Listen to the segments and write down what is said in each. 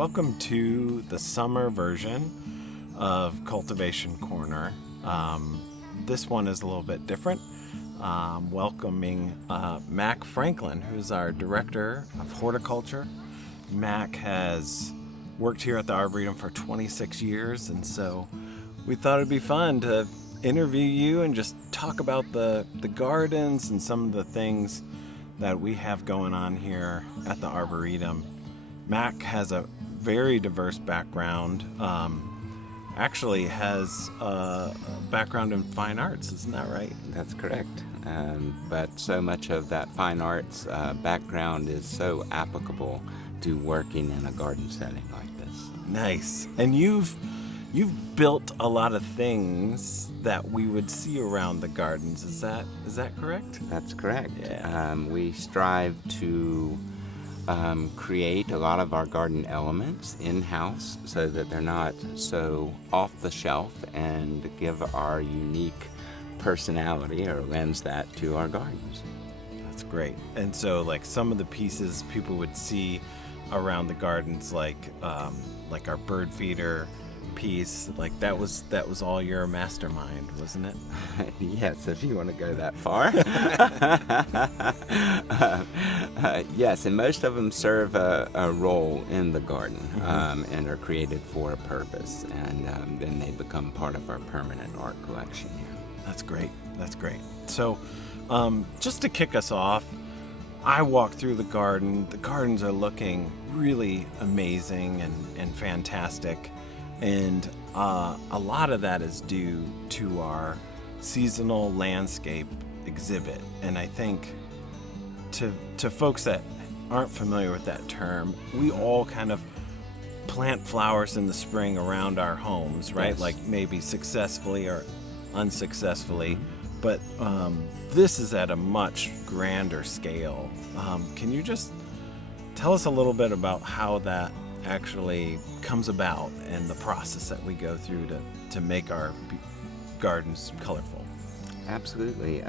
welcome to the summer version of Cultivation Corner. This one is a little bit different. Welcoming Mac Franklin, who's our Director of Horticulture. Mac has worked here at the Arboretum for 26 years, and so we thought it'd be fun to interview you and just talk about the gardens and some of the things that we have going on here at the Arboretum. Mac has a very diverse background. Actually has a background in fine arts, isn't that right? That's correct. But so much of that fine arts background is so applicable to working in a garden setting like this. Nice. And you've built a lot of things that we would see around the gardens. Is that correct? That's correct. Yeah. We strive to create a lot of our garden elements in-house so that they're not so off the shelf, and give our unique personality or lends that to our gardens. That's great. And so like some of the pieces people would see around the gardens, like our bird feeder piece, like that was all your mastermind, wasn't it? Yes, if you want to go that far. Yes, and most of them serve a role in the garden, and are created for a purpose, and then they become part of our permanent art collection here. That's great. So just to kick us off, I walked through the garden. The gardens are looking really amazing and fantastic. And a lot of that is due to our seasonal landscape exhibit. And I think to folks that aren't familiar with that term, we all kind of plant flowers in the spring around our homes, right? Yes. Like maybe successfully or unsuccessfully. But this is at a much grander scale. Can you just tell us a little bit about how that actually comes about and the process that we go through to make our gardens colorful? Absolutely.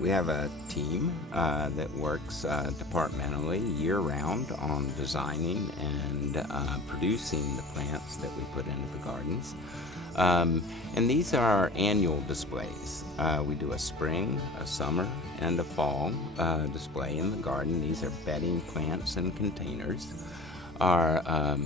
We have a team that works departmentally year-round on designing and producing the plants that we put into the gardens. And these are our annual displays. We do a spring, a summer, and a fall display in the garden. These are bedding plants and containers. Our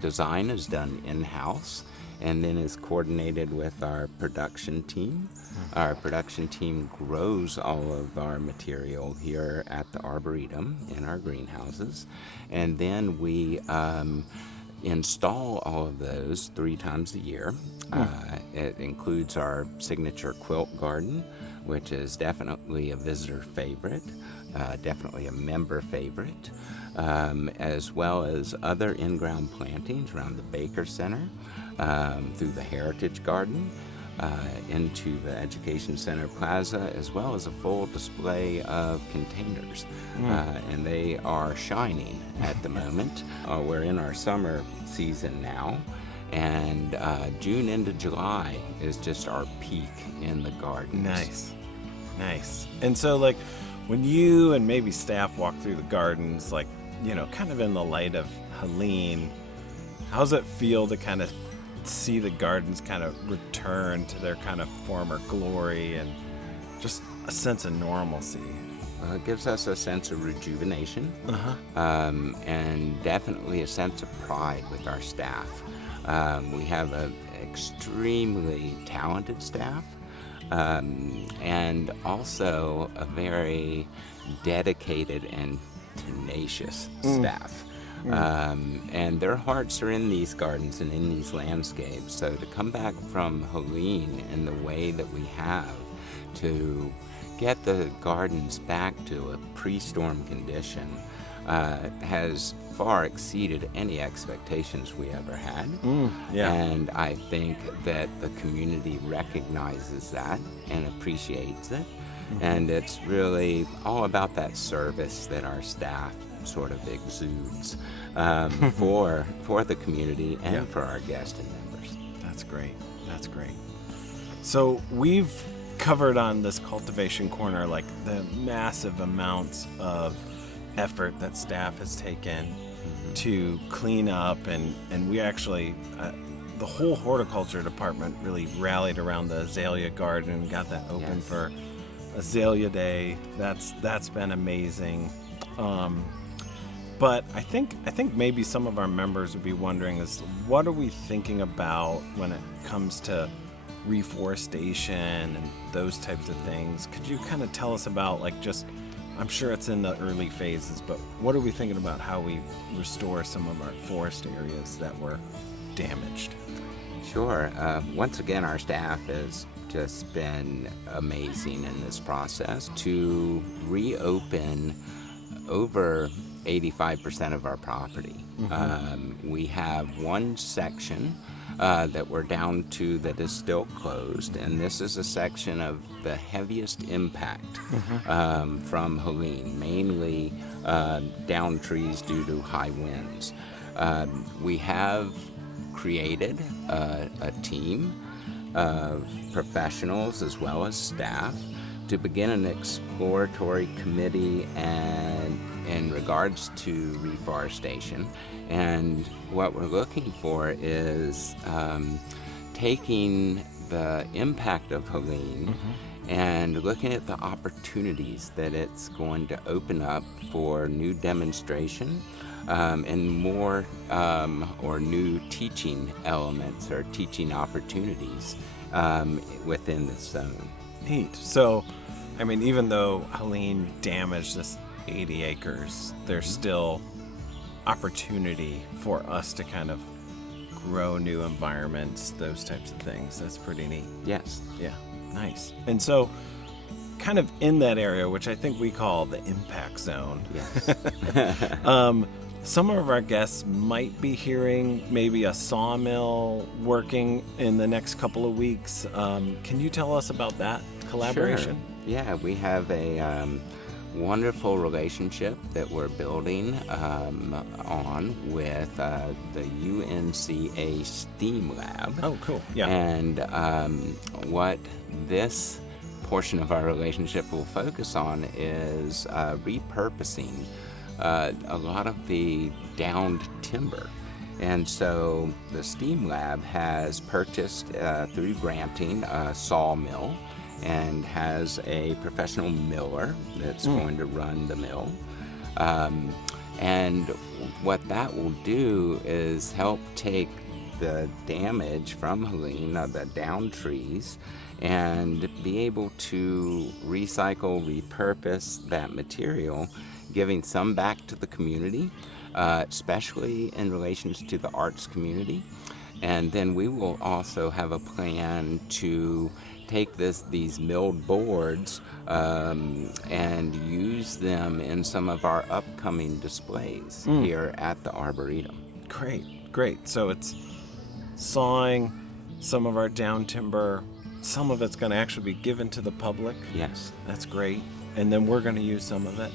design is done in-house and then is coordinated with our production team. Our production team grows all of our material here at the Arboretum in our greenhouses, and then we install all of those 3 times a year. It includes our signature quilt garden, which is definitely a visitor favorite, definitely a member favorite, as well as other in-ground plantings around the Baker Center, through the Heritage Garden, into the Education Center Plaza, as well as a full display of containers. And they are shining at the moment. We're in our summer season now, and June into July is just our peak in the gardens. Nice. And so like when you and maybe staff walk through the gardens, like, you know, kind of in the light of Helene, how does it feel to kind of see the gardens kind of return to their kind of former glory and just a sense of normalcy? It gives us a sense of rejuvenation, and definitely a sense of pride with our staff. We have an extremely talented staff, and also a very dedicated and tenacious staff. And their hearts are in these gardens and in these landscapes. So to come back from Helene in the way that we have, to get the gardens back to a pre-storm condition, has far exceeded any expectations we ever had. And I think that the community recognizes that and appreciates it. And it's really all about that service that our staff sort of exudes for the community and for our guests and members. That's great. So we've covered on this Cultivation Corner like the massive amounts of effort that staff has taken to clean up, and we actually, the whole horticulture department really rallied around the azalea garden and got that open Yes. for Azalea Day. That's been amazing. But I think maybe some of our members would be wondering is, what are we thinking about when it comes to reforestation and those types of things? Could you kind of tell us about, like, just, I'm sure it's in the early phases, but what are we thinking about how we restore some of our forest areas that were damaged? Sure. Once again, our staff has just been amazing in this process to reopen over 85% of our property. We have one section that we're down to that is still closed, and this is a section of the heaviest impact from Helene, mainly down trees due to high winds. We have created a team of professionals as well as staff to begin an exploratory committee and in regards to reforestation. And what we're looking for is taking the impact of Helene and looking at the opportunities that it's going to open up for new demonstration and more or new teaching elements or teaching opportunities within this zone. Neat. So, I mean, even though Helene damaged this 80 acres, there's still opportunity for us to kind of grow new environments, those types of things. That's pretty neat. Yes. Yeah, nice. And so, kind of in that area, which I think we call the impact zone, Yes. some of our guests might be hearing maybe a sawmill working in the next couple of weeks. Can you tell us about that collaboration? Sure. Yeah, we have a wonderful relationship that we're building on with the UNCA STEAM Lab. Oh, cool. Yeah. And what this portion of our relationship will focus on is repurposing a lot of the downed timber. And so the STEAM Lab has purchased through granting a sawmill and has a professional miller that's going to run the mill. And what that will do is help take the damage from Helene, the downed trees, and be able to recycle, repurpose that material, giving some back to the community, especially in relations to the arts community. And then we will also have a plan to take these milled boards and use them in some of our upcoming displays here at the Arboretum. Great. So it's sawing some of our down timber. Some of it's going to actually be given to the public. Yes. That's great. And then we're going to use some of it.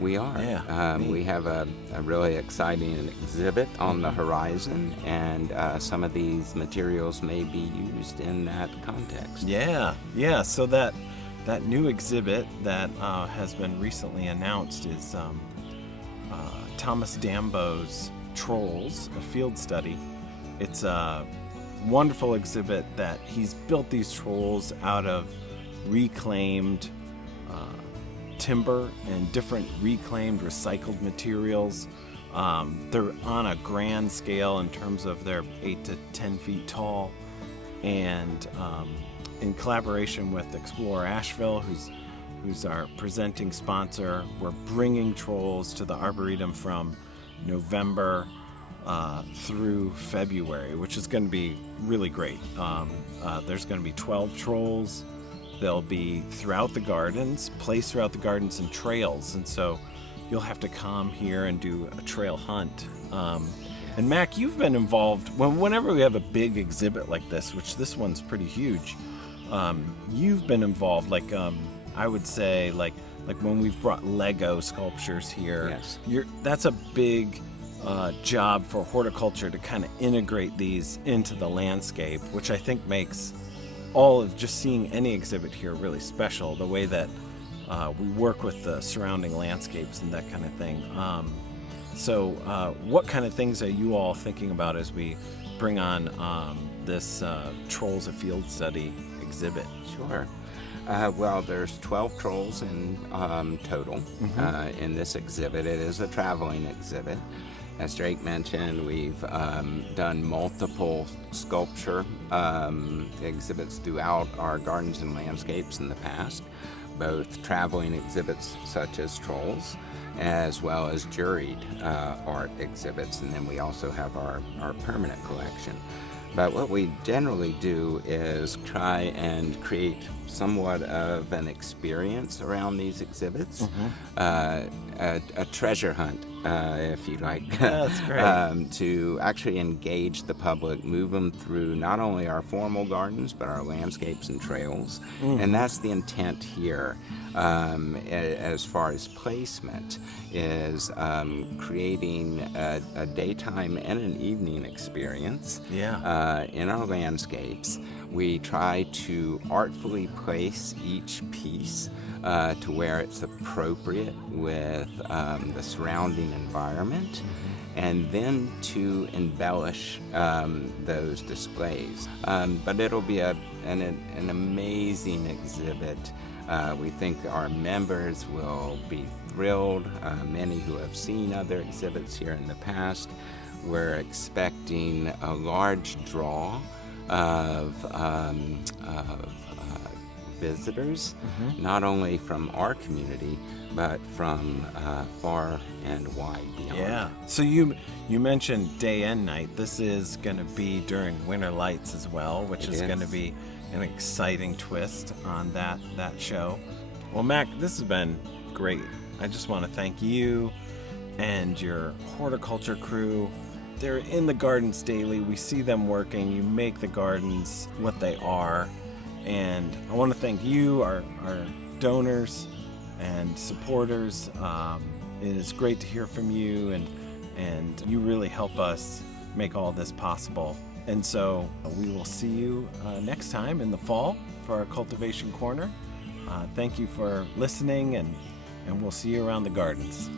We are. Yeah, we have a really exciting exhibit on the horizon, and some of these materials may be used in that context. Yeah. So that new exhibit that has been recently announced is Thomas Dambo's Trolls, a field study. It's a wonderful exhibit that he's built these trolls out of reclaimed timber and different reclaimed recycled materials. They're on a grand scale in terms of they're 8 to 10 feet tall, and in collaboration with Explore Asheville, who's our presenting sponsor, we're bringing trolls to the Arboretum from November through February, which is going to be really great. There's going to be 12 trolls. They'll be throughout the gardens, placed throughout the gardens and trails, and so you'll have to come here and do a trail hunt. And Mac, you've been involved whenever we have a big exhibit like this, which this one's pretty huge. You've been involved, like I would say, like when we've brought Lego sculptures here. Yes. That's a big job for horticulture to kind of integrate these into the landscape, which I think makes all of just seeing any exhibit here really special, the way that we work with the surrounding landscapes and that kind of thing. So what kind of things are you all thinking about as we bring on this Trolls of Field Study exhibit? Sure. Well, there's 12 trolls in total in this exhibit. It is a traveling exhibit. As Drake mentioned, we've done multiple sculpture exhibits throughout our gardens and landscapes in the past, both traveling exhibits such as trolls, as well as juried art exhibits, and then we also have our permanent collection. But what we generally do is try and create somewhat of an experience around these exhibits, a treasure hunt, if you like. That's great. To actually engage the public, move them through not only our formal gardens, but our landscapes and trails. And that's the intent here. As far as placement, is creating a daytime and an evening experience in our landscapes. We try to artfully place each piece to where it's appropriate with the surrounding environment, and then to embellish those displays. But it'll be an amazing exhibit. We think our members will be thrilled. Many who have seen other exhibits here in the past, we're expecting a large draw of visitors, not only from our community, but from far and wide beyond. Yeah. So you mentioned day and night. This is going to be during winter lights as well, which is going to be an exciting twist on that show. Well, Mac, this has been great. I just want to thank you and your horticulture crew. They're in the gardens daily. We see them working. You make the gardens what they are. And I want to thank you, our donors and supporters. It is great to hear from you, and you really help us make all this possible. And so we will see you next time in the fall for our Cultivation Corner. Thank you for listening, and we'll see you around the gardens.